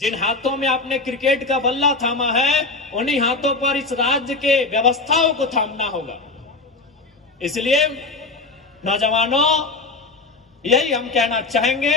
जिन हाथों में आपने क्रिकेट का बल्ला थामा है, उन्हीं हाथों पर इस राज्य के व्यवस्थाओं को थामना होगा। इसलिए नौजवानों, यही हम कहना चाहेंगे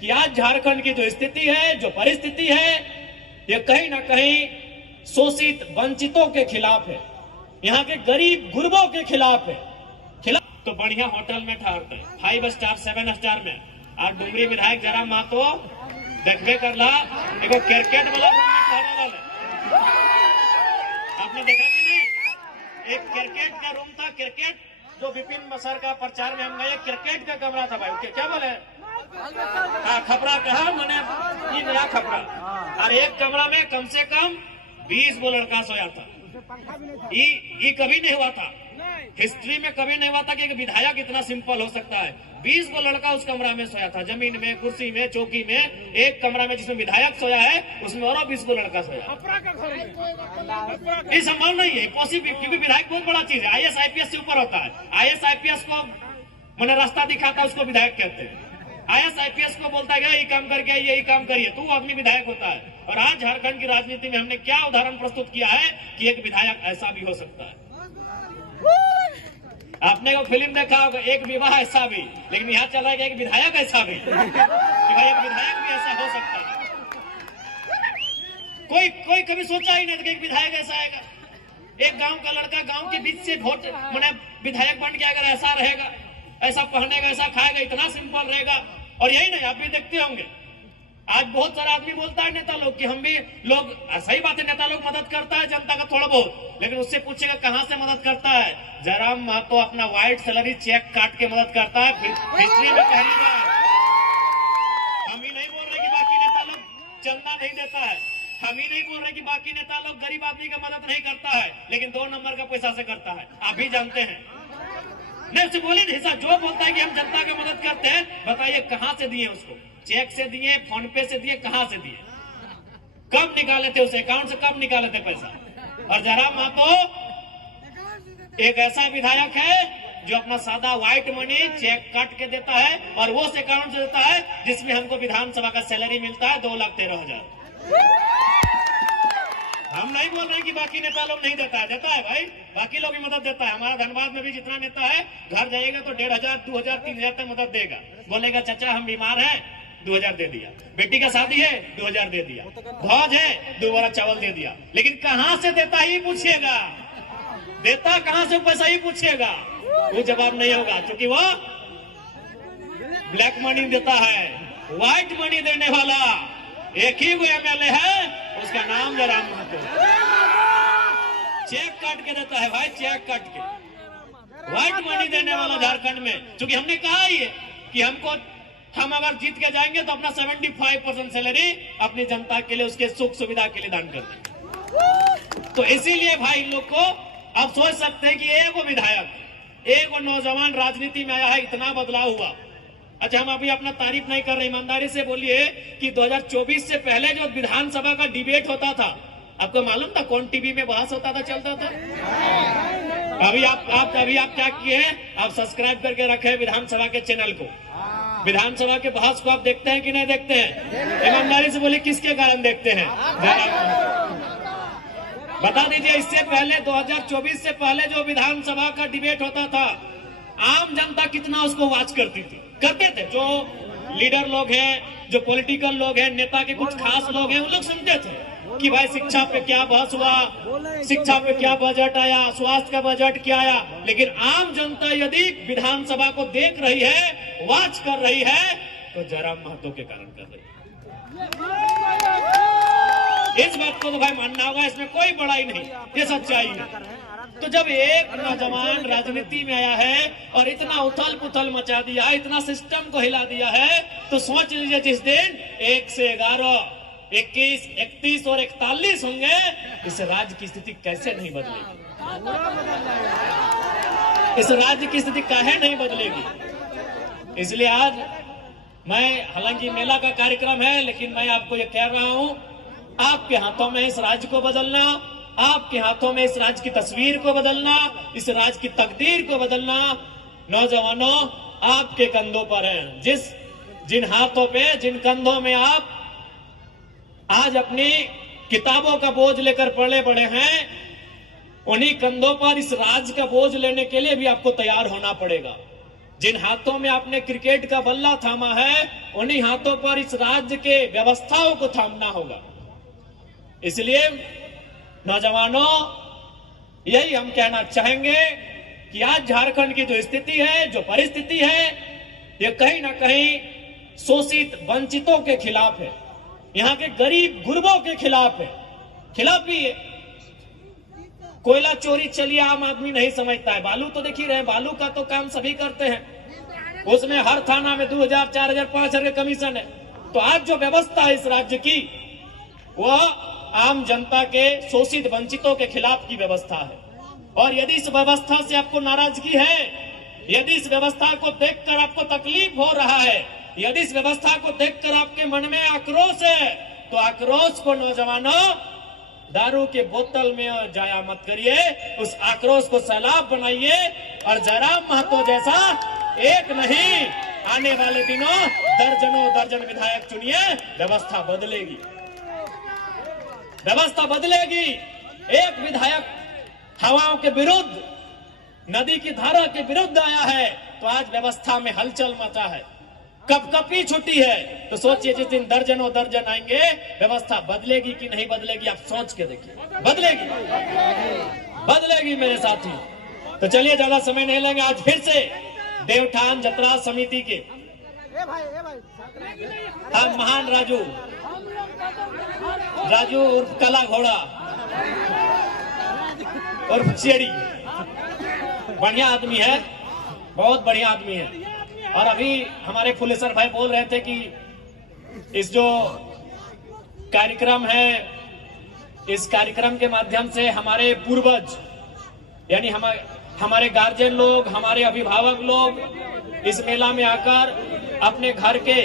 कि आज झारखंड की जो स्थिति है, जो परिस्थिति है, ये कहीं ना कहीं शोषित वंचितों के खिलाफ है, यहाँ के गरीब गुरबों के खिलाफ है। तो बढ़िया होटल में ठहरते हैं, 5 स्टार 7 स्टार में। आज डुमरी विधायक जरा महतो देखबे करला एगो क्रिकेट वाला रूम में ठहरा रहा। आपने देखा कि नहीं? एक क्रिकेट का रूम था, क्रिकेट जो विपिन सर का प्रचार में हम गए, क्रिकेट का कमरा था भाई। क्या बोले? खपरा कहा मैंने, ये नया खपरा। और एक कमरा में कम से कम 20 वो लड़का सोया था। ये कभी नहीं हुआ था, हिस्ट्री में कभी नहीं हुआ था कि एक विधायक इतना सिंपल हो सकता है। 20 को लड़का उस कमरा में सोया था, जमीन में, कुर्सी में, चौकी में। एक कमरा में जिसमें विधायक सोया है, उसमें और 20 को लड़का सोया। ये संभव नहीं है, पॉसिबल, क्योंकि विधायक बहुत बड़ा चीज है। IAS IPS से ऊपर होता है। IAS IPS को मैंने रास्ता दिखाता, उसको विधायक कहते हैं। IAS IPS को बोलता है ये काम करके आइए, ये काम करिए, तो आदमी विधायक होता है। और आज झारखंड की राजनीति में हमने क्या उदाहरण प्रस्तुत किया है कि एक विधायक ऐसा भी हो सकता है। आपने वो फिल्म देखा होगा, एक विवाह ऐसा भी, लेकिन यहाँ चल रहा है कि एक विधायक ऐसा भी कि भाई एक विधायक भी ऐसा हो सकता है। कोई कभी सोचा ही नहीं था कि एक विधायक ऐसा आएगा। एक गांव का लड़का गांव के बीच से वोट मैंने विधायक बन के अगर ऐसा रहेगा, ऐसा पहनेगा, ऐसा खाएगा, इतना सिंपल रहेगा। और यही नहीं, आप भी देखते होंगे आज बहुत सारा आदमी बोलता है नेता लोग कि हम भी लोग, सही बात है, नेता लोग मदद करता है जनता का थोड़ा बहुत, लेकिन उससे पूछेगा कहां से मदद करता है। जयराम महतो अपना व्हाइट सैलरी चेक काट के मदद करता है, हिस्ट्री में पहली बार। हम ही नहीं बोल रहे कि बाकी नेता लोग चंदा नहीं देता है, हम ही नहीं बोल रहे कि बाकी नेता लोग गरीब आदमी का मदद नहीं करता है, लेकिन 2 नंबर का पैसा से करता है। आप भी जानते हैं। नहीं उससे बोले हिस्सा जो बोलता है कि हम जनता की मदद करते हैं, बताइए कहां से दिए उसको? चेक से दिए, फोन पे से दिए, कहां से दिए? कब निकाले थे उस अकाउंट से, कब निकाले थे पैसा? और जयराम महतो एक ऐसा विधायक है जो अपना सादा व्हाइट मनी चेक काट के देता है, और वो उस अकाउंट से देता है जिसमें हमको विधानसभा का सैलरी मिलता है 2,13,000। हम नहीं बोल रहे कि बाकी नेता लोग नहीं देता है, देता है भाई, बाकी लोग भी मदद देता है। हमारा धनबाद में भी जितना नेता है, घर जाएगा तो 1,500, 2,000, 3,000 तक मदद देगा। बोलेगा चाचा हम बीमार हैं, 2,000 दे दिया। बेटी का शादी है, 2,000 दे दिया। ध्वज है, 2 बोरा चावल दे दिया। लेकिन कहां से देता ही पूछिएगा, देता कहां से पैसा ही पूछिएगा, वो जवाब नहीं होगा, क्योंकि वो ब्लैक मनी देता है। व्हाइट मनी देने वाला एक ही वो MLA है, उसका नाम जयराम महतो। चेक काट के देता है भाई, चेक काट के। व्हाइट मनी देने वाला झारखंड में, क्योंकि हमने कहा ही है कि हम अगर जीत के जाएंगे तो अपना 75% सैलरी अपनी जनता के लिए, उसके सुख सुविधा के लिए दान कर देंगे। तो इसीलिए भाई लोग को अब सोच सकते हैं कि एक विधायक, एक नौजवान राजनीति में आया है, इतना बदलाव हुआ। अच्छा, हम अभी अपना तारीफ नहीं कर रहे, ईमानदारी से बोलिए कि 2024 से पहले जो विधानसभा का डिबेट होता था, आपको मालूम था कौन टीवी में बहस होता था, चलता था? अभी आप क्या किए हैं? आप सब्सक्राइब करके रखे विधानसभा के चैनल को। विधानसभा के बहस को आप देखते हैं कि नहीं देखते हैं? ईमानदारी से बोलिए किसके कारण देखते हैं? बता दीजिए, इससे पहले 2024 से पहले जो विधानसभा का डिबेट होता था, आम जनता कितना उसको वॉच करते थे। जो लीडर लोग हैं, जो पॉलिटिकल लोग हैं, नेता के कुछ खास लोग हैं, उन लोग सुनते थे कि भाई शिक्षा पे क्या बहस हुआ, शिक्षा पे क्या बजट आया, स्वास्थ्य का बजट क्या आया। लेकिन आम जनता यदि विधानसभा को देख रही है, वॉच कर रही है, तो जयराम महतो के कारण कर रही है। इस बात को तो भाई मानना होगा, इसमें कोई बड़ाई नहीं, ये सच्चाई है। तो जब एक नौजवान राजनीति में आया है और इतना उथल पुथल मचा दिया है, इतना सिस्टम को हिला दिया है, तो सोच लीजिए जिस दिन 1 से 11, 21, 31 और 41 होंगे, इस राज्य की स्थिति कैसे नहीं बदलेगी? इस राज्य की स्थिति काहे नहीं बदलेगी? इसलिए आज मैं, हालांकि मेला का कार्यक्रम है, लेकिन मैं आपको ये कह रहा हूं, आपके हाथों में इस राज्य को बदलना, आपके हाथों में इस राज्य की तस्वीर को बदलना, इस राज्य की तकदीर को बदलना नौजवानों आपके कंधों पर है। जिन हाथों पे, जिन कंधों में आप आज अपनी किताबों का बोझ लेकर पले बड़े हैं, उन्हीं कंधों पर इस राज का बोझ लेने के लिए भी आपको तैयार होना पड़ेगा। जिन हाथों में आपने क्रिकेट का बल्ला थामा है, उन्हीं हाथों पर इस राज्य के व्यवस्थाओं को थामना होगा। इसलिए नौजवानों, यही हम कहना चाहेंगे कि आज झारखंड की जो स्थिति है, जो परिस्थिति है, ये कहीं ना कहीं शोषित वंचितों के खिलाफ है, यहाँ के गरीब गुरबों के खिलाफ है, खिलाफ भी है। कोयला चोरी चलिए आम आदमी नहीं समझता है, बालू तो देख ही रहे हैं, बालू का तो काम सभी करते हैं, उसमें हर थाना में 2000, 4000, 5000 के कमीशन है। तो आज जो व्यवस्था है इस राज्य की, वह आम जनता के शोषित वंचितों के खिलाफ की व्यवस्था है। और यदि इस व्यवस्था से आपको नाराजगी है, यदि इस व्यवस्था को देखकर आपको तकलीफ हो रहा है, यदि इस व्यवस्था को देखकर आपके मन में आक्रोश है, तो आक्रोश को नौजवानों दारू के बोतल में जाया मत करिए, उस आक्रोश को सैलाब बनाइए और जयराम महतो जैसा एक नहीं, आने वाले दिनों दर्जनों दर्जन विधायक चुनिए, व्यवस्था बदलेगी, व्यवस्था बदलेगी। एक विधायक हवाओं के विरुद्ध, नदी की धारा के विरुद्ध आया है, तो आज व्यवस्था में हलचल मचा है, कपकपी छुट्टी है। तो सोचिए जिस दिन दर्जनों दर्जन आएंगे, व्यवस्था बदलेगी कि नहीं बदलेगी, आप सोच के देखिए। बदलेगी, बदलेगी मेरे साथी। तो चलिए ज्यादा समय नहीं लेंगे, आज फिर से देवठान जतरा समिति के महान राजू उर्फ कला घोड़ा उर्फ चेड़ी, बढ़िया आदमी है, बहुत बढ़िया आदमी है। और अभी हमारे फुलेसर भाई बोल रहे थे कि इस जो कार्यक्रम है, इस कार्यक्रम के माध्यम से हमारे पूर्वज यानी हमारे गार्जियन लोग, हमारे अभिभावक लोग इस मेला में आकर अपने घर के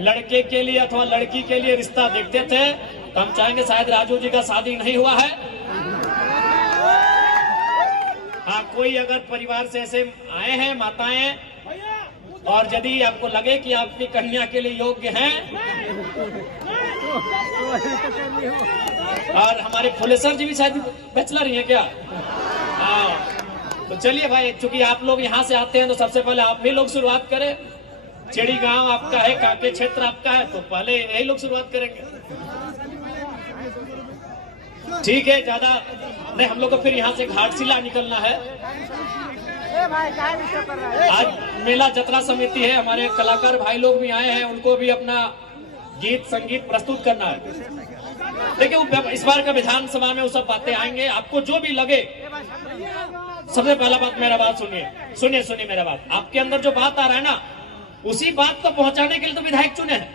लड़के के लिए अथवा लड़की के लिए रिश्ता देखते थे। तो हम चाहेंगे, शायद राजू जी का शादी नहीं हुआ है। हाँ, कोई अगर परिवार से ऐसे आए हैं माताएं, और यदि आपको लगे कि आपकी कन्या के लिए योग्य हैं, और हमारे फुलेसर जी भी शायद बैचलर ही हैं क्या? हाँ, तो चलिए भाई, चूंकि आप लोग यहाँ से आते हैं तो सबसे पहले आप भी लोग शुरुआत करें। चेड़ी गांव आपका है, काके क्षेत्र आपका है, तो पहले यही लोग शुरुआत करेंगे। ठीक है, ज्यादा नहीं, हम लोग को फिर यहाँ से घाटशिला निकलना है। आज मेला जतरा समिति है, हमारे कलाकार भाई लोग भी आए हैं, उनको भी अपना गीत संगीत प्रस्तुत करना है। देखिए, इस बार का विधानसभा में वो सब बातें आएंगे, आपको जो भी लगे। सबसे पहला बात, मेरा बात सुनिए मेरा बात। आपके अंदर जो बात आ रहा है ना, उसी बात को पहुंचाने के लिए तो विधायक चुने हैं।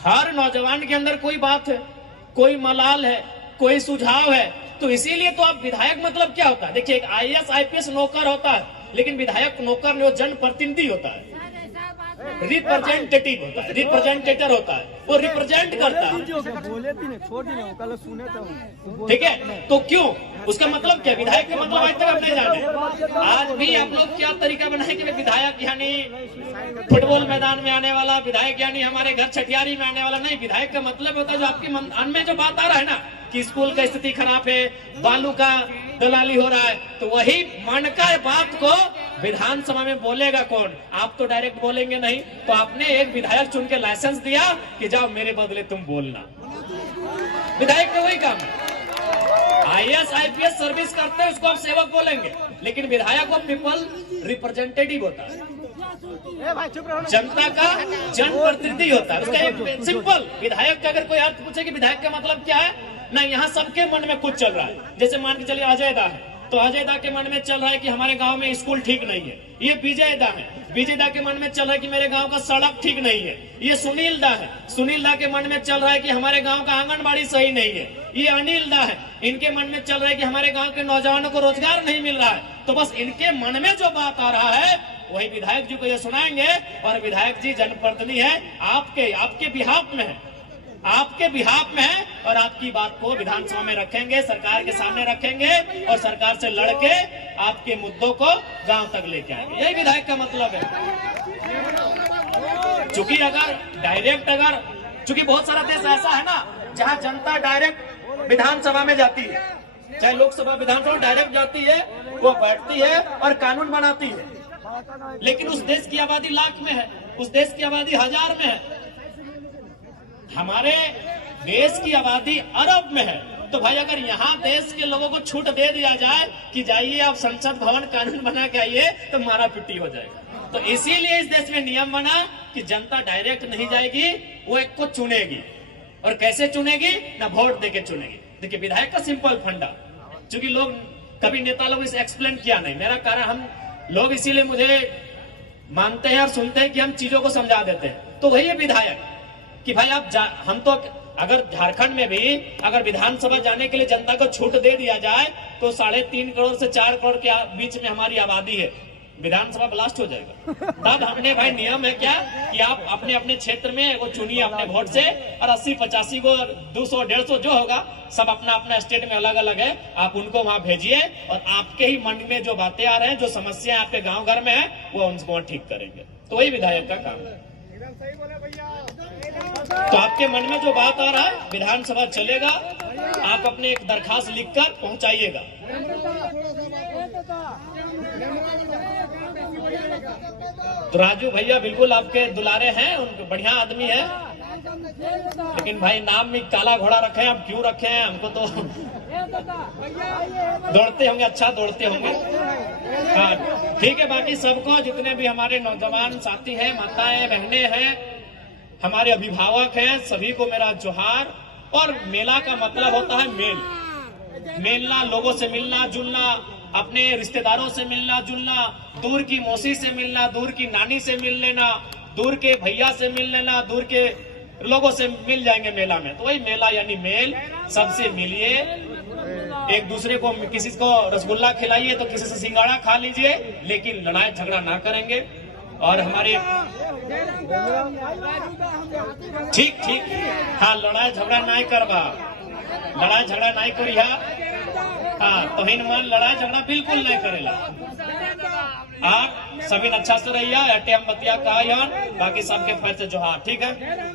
हर नौजवान के अंदर कोई बात है, कोई मलाल है, कोई सुझाव है, तो इसीलिए तो आप विधायक मतलब क्या होता है? देखिए, एक IAS IPS नौकर होता है, लेकिन विधायक नौकर नहीं, जन प्रतिनिधि होता है, रिप्रेजेंटेटिव होता है, रिप्रेजेंटेटर होता है, वो रिप्रेजेंट करता है। ठीक है, तो क्यों, उसका मतलब क्या? विधायक का मतलब आज तक आप नहीं जाने। आज भी आप लोग क्या तरीका बनाए कि विधायक यानी फुटबॉल मैदान में आने वाला, विधायक यानी हमारे घर छठियारी में आने वाला नहीं। विधायक का मतलब होता है जो आपके मन में जो बात आ रहा है ना, कि स्कूल का स्थिति खराब है, बालू का दलाली हो रहा है, तो वही मन का बात को विधानसभा में बोलेगा कौन? आप तो डायरेक्ट बोलेंगे नहीं। तो आपने एक विधायक चुन के लाइसेंस दिया कि जाओ मेरे बदले तुम बोलना। विधायक का वही काम है। IAS IPS सर्विस करते हैं, उसको आप सेवक बोलेंगे, लेकिन विधायक वो पीपल रिप्रेजेंटेटिव होता है, जनता का जनप्रतिनिधि होता है। उसका एक सिंपल, विधायक का अगर कोई अर्थ पूछे कि विधायक का मतलब क्या है, नहीं, यहाँ सबके मन में कुछ चल रहा है। जैसे मान के चलिए अजय दा है, तो अजय दा के मन में चल रहा है कि हमारे गांव में स्कूल ठीक नहीं है। ये विजय दा है, विजय दा के मन में चल रहा है कि मेरे गांव का सड़क ठीक नहीं है। ये सुनील दा है, सुनील दा के मन में चल रहा है कि हमारे गांव का आंगनबाड़ी सही नहीं है। ये अनिल दा है, इनके मन में चल रहा है कि हमारे गांव के नौजवानों को रोजगार नहीं मिल रहा है। तो बस इनके मन में जो बात आ रहा है वही विधायक जी को ये सुनाएंगे। और विधायक जी जनप्रतिनिधि है, आपके बिहाफ में है, आपके बिहाफ में है, और आपकी बात को विधानसभा में रखेंगे, सरकार के सामने रखेंगे, और सरकार से लड़के आपके मुद्दों को गांव तक लेके आएंगे। यही विधायक का मतलब है। चूंकि बहुत सारा देश ऐसा है ना जहां जनता डायरेक्ट विधानसभा में जाती है, चाहे लोकसभा विधानसभा डायरेक्ट जाती है, वो बैठती है और कानून बनाती है। लेकिन उस देश की आबादी लाख में है, उस देश की आबादी 1000 में है, हमारे देश की आबादी अरब में है। तो भाई अगर यहाँ देश के लोगों को छूट दे दिया जाए कि जाइए आप संसद भवन कानून बना के आइए, तो मारा पिटी हो जाएगा। तो इसीलिए इस देश में नियम बना कि जनता डायरेक्ट नहीं जाएगी, वो एक को चुनेगी। और कैसे चुनेगी? ना वोट देके चुनेगी। देखिए विधायक का सिंपल फंडा, क्योंकि लोग कभी नेता लोग इसे एक्सप्लेन किया नहीं। मेरा कारण हम लोग इसीलिए मुझे मानते हैं और सुनते हैं कि हम चीजों को समझा देते हैं। तो वही है विधायक कि भाई आप हम तो अगर झारखंड में भी अगर विधानसभा जाने के लिए जनता को छूट दे दिया जाए तो 3.5 करोड़ से 4 करोड़ के बीच में हमारी आबादी है, विधानसभा ब्लास्ट हो जाएगा। तब हमने भाई नियम है क्या कि आप अपने अपने क्षेत्र में वो चुनिए अपने वोट से, और 80-85 को 200-150 जो होगा सब अपना अपना स्टेट में अलग अलग है, आप उनको वहां भेजिए और आपके ही मन में जो बातें आ रहे हैं, जो समस्या आपके गाँव घर में है, वो उनको ठीक करेंगे। तो वही विधायक का काम है। तो आपके मन में जो बात आ रहा है विधानसभा चलेगा, आप अपने एक दरखास्त लिखकर पहुंचाइएगा। तो राजू भैया बिल्कुल आपके दुलारे हैं, उनके बढ़िया आदमी है, लेकिन भाई नाम में काला घोड़ा रखे हैं, हम क्यों रखे हैं? हमको तो दौड़ते होंगे, अच्छा दौड़ते होंगे। हाँ ठीक है, बाकी सबको जितने भी हमारे नौजवान साथी हैं, माताएं बहनें हैं, हमारे अभिभावक हैं, सभी को मेरा जोहार। और मेला का मतलब होता है मेलना, लोगों से मिलना जुलना, अपने रिश्तेदारों से मिलना जुलना, दूर की मौसी से मिलना, दूर की नानी से मिल लेना, दूर के भैया से मिल लेना, दूर के लोगों से मिल जाएंगे मेला में। तो वही मेला यानी मेल, सबसे मिलिए, एक दूसरे को, किसी को रसगुल्ला खिलाइए तो किसी से सिंगाड़ा खा लीजिए, लेकिन लड़ाई झगड़ा ना करेंगे। और हमारे ठीक हाँ, लड़ाई झगड़ा नहीं करवा, लड़ाई झगड़ा नहीं करिया। हाँ तो मान लड़ाई झगड़ा बिल्कुल नहीं करेला। आप सभी अच्छा से रहिए, अटे हम बतिया कहा, बाकी सबके फैसले जो हाँ ठीक है।